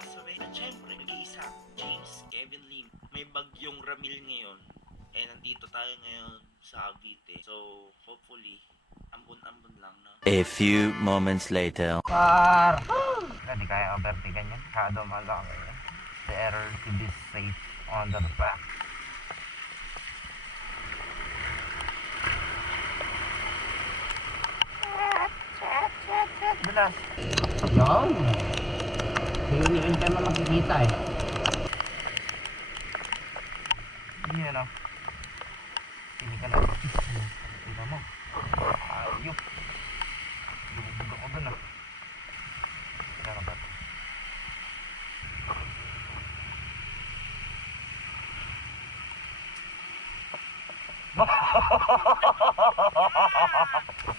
passed away. At syempre, nag-iisa, James Kevin Lim. May bagyong Ramil ngayon. Nandito tayo ngayon sa Cavite. So, hopefully, ambon-ambon lang, no? A few moments later. Hindi kaya overtaken yan. Kado malaki. The error to be safe on the track. Dulas. Yun. Hinihin ka na makikita eh. Hindi ano. Hindi ka na. Tingnan mo. Ayup. Lumubog ako dun ah. Tingnan ka ba?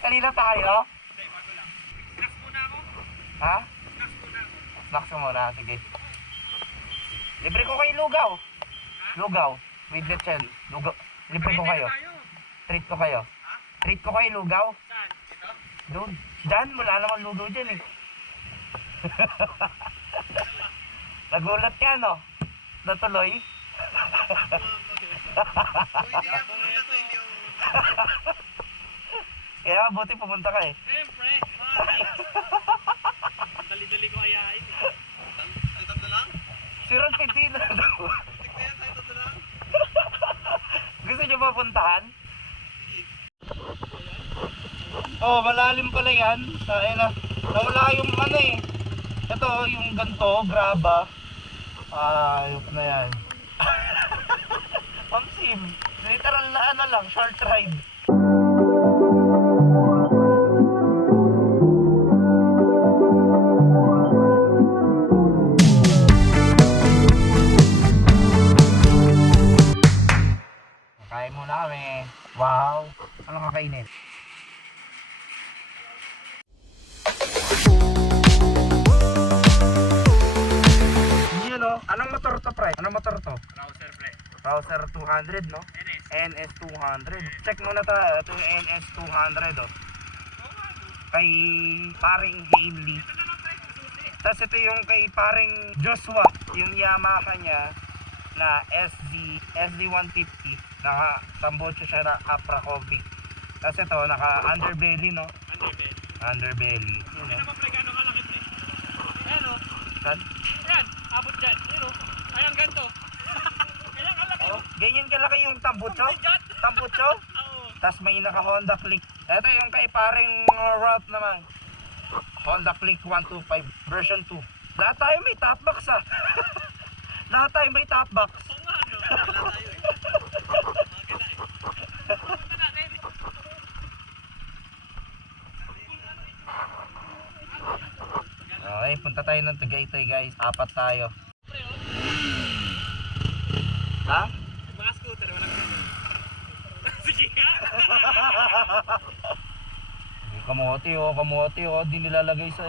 Kanina tayo? Hindi, bago lang. Snacks muna ako. Ha? Snacks muna ako. Snacks ka muna, sige. Libre ko kayo lugaw. Lugaw. With lechon. Lugaw. Libre ko kayo. Tayo. Treat ko kayo. Ha? Treat ko kayo lugaw. Saan? Ito? Doon. Diyan, wala naman lugaw dyan eh. Nagulat ka no? Natuloy? Uy, hindi ako muna to. Hindi ako Kaya buti pumunta ka eh. Siyempre, mami. Dali-dali ko ayain. Ay, tatlo lang? Sirang pintina daw. Tignan yan, tayo tatlo lang. Gusto nyo ba puntahan? Oh, malalim pala yan. Ay na. Nawala yung ano eh. Ito, yung ganto, graba. Ayop na yan. Pamsim. Literal na ano lang, short ride. Kain muna kami. Wow. Anong kakainin? Yun o. Anong motor to, pre? Anong motor to? Browser, pre. Browser 200, no? NS. NS 200. Check muna tayo. Ito yung NS 200, oh. Kay paring Haley. Ito na lang, pre. Susi. Tapos ito yung kay paring Joshua. Yung Yamaha niya na SD150. Naka-tambocho siya na Apracovic. Tapos ito, naka-underbelly, no? Underbed. Underbelly. Yun, Ano no? naman, pre? Gano'ng kalaki, pre? Ayan, o. Saan? Ayan, abot dyan. Ayan, o. Ayan, ganito. Ayan, kalaki. Oh, ganyan kalaki yung tambocho? Bigat. Tambocho? Oo. Tapos may naka-Honda Click. Ito yung kay paring Ralph naman. Honda Click 125 version 2. Lahat tayo may top box ah. Lahat tayo may top box. Oo nga, no? Wala tayo, eh. Mga gala, eh. Punta natin. Okay, punta tayo ng Tagaytay guys. Apat tayo. Pre, o. Ha? Mga scooter, walang gano'n. Sige nga. Kamote oh, kamote oh. Di nilalagay sa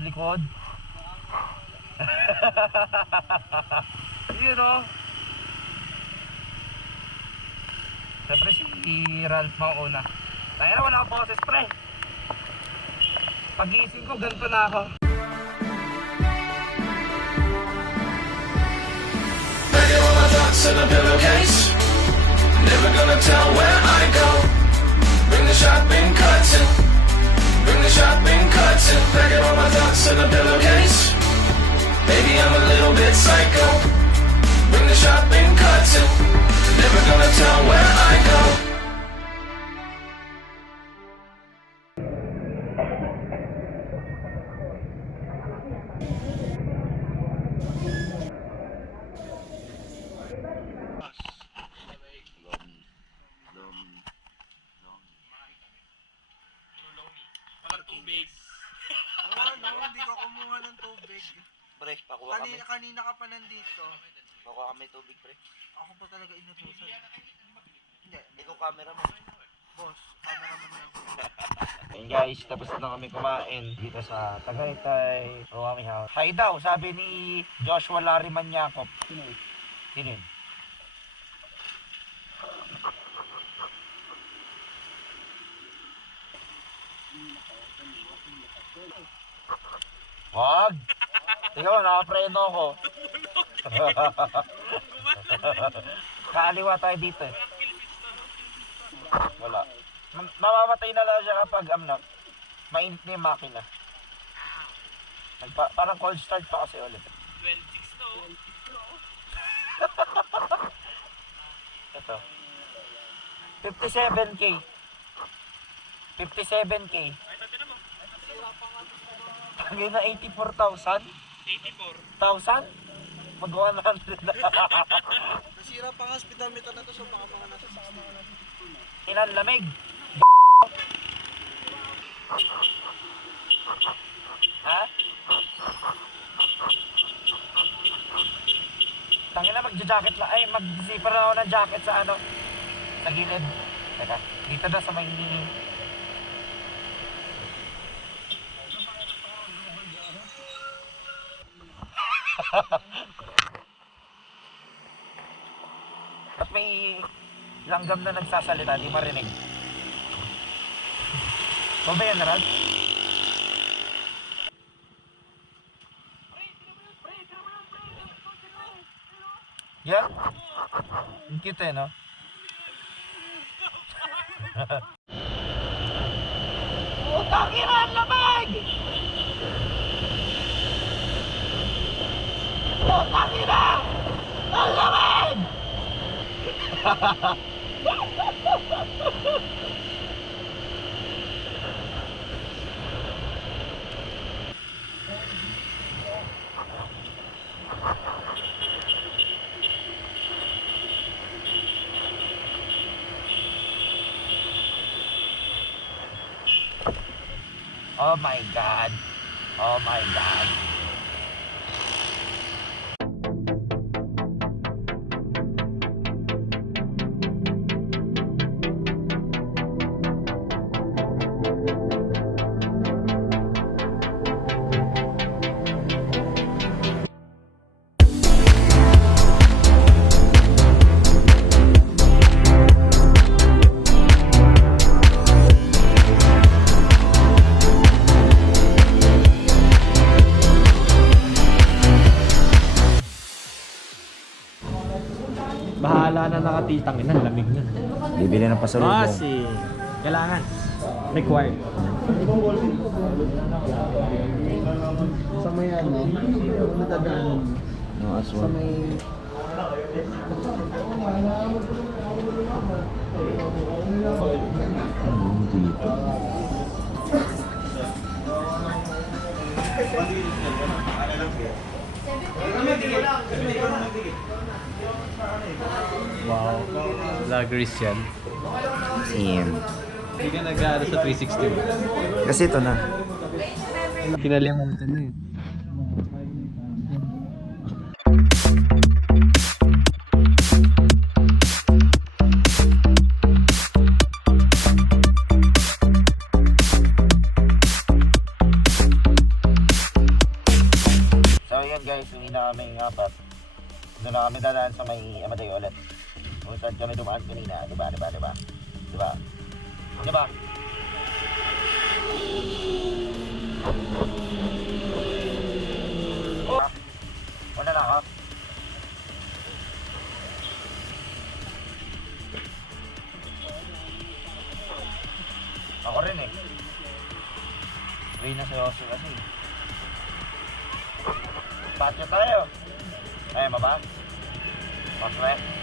likod. Yun oh. Siyempre si Ralph mauna. Tayo na, wala akong boses pre. Pag-iisip ko, ganito na ako. Packing all my thoughts in a pillowcase. Never gonna tell where I go. Bring the shopping carts in. Bring the shopping carts in. Packing all my thoughts in a pillowcase. Baby, I'm a little bit psycho. Bring the shopping carts in. Never gonna tell where I go. Walang tubig. Hindi ko kumuha ng tubig. Pre, pakuha kami. Kanina ka pa nandito. Pakuha kami tubig pre. Ako pa talaga inutusan. Hindi, Ikaw camera mo. boss. Cameraman na ako. Ayun guys, tapos na kami kumain dito sa Tagaytay. O kami house. Hay daw, sabi ni Joshua Larry Manyakop. Sino yun? Wag! Ikaw, nakapreno ako. Kaaliwa tayo dito eh. Wala. Mamamatay na lang siya kapag mainit na yung makina. Parang cold start pa kasi ulit. 12.6 to. Ito. 57k. 57k. Ay, tabi na mo. Tangin na 84,000? 84. 1,000? Mag 100 na. Nasira pa nga speedometer na to so baka mga nasa 60. Inanlamig. Ha? Tangin na magja-jacket lang. Ay, mag-zipper na ako ng jacket sa sa gilid. Teka, dito na sa may... At may langgam na nagsasalita, di marinig. O ba yan, Ralph? Yan? Ang cute eh, no? Putang ina, ang lamig! Putang ina! Ang lamig! Oh my God. Oh my God. Bahala na nakatitang ina, lamig na. Bibili ng pasalubong. Kasi, kailangan. Required. Sa may natadaan. No, aswang. Dito. Wow. Vloggers yan. Sim. Hindi ka nag-aano sa 360. Kasi ito na. Kinalimutan na eh. So yun guys, hindi na kami apat. Doon na kami dadaan sa may Amaday ulit. Kung saan kami dumaan kanina, diba? Una na ako. Ako rin eh. Uwi na si Oso kasi. Patio tayo. Ayaw mo ba? Maswe?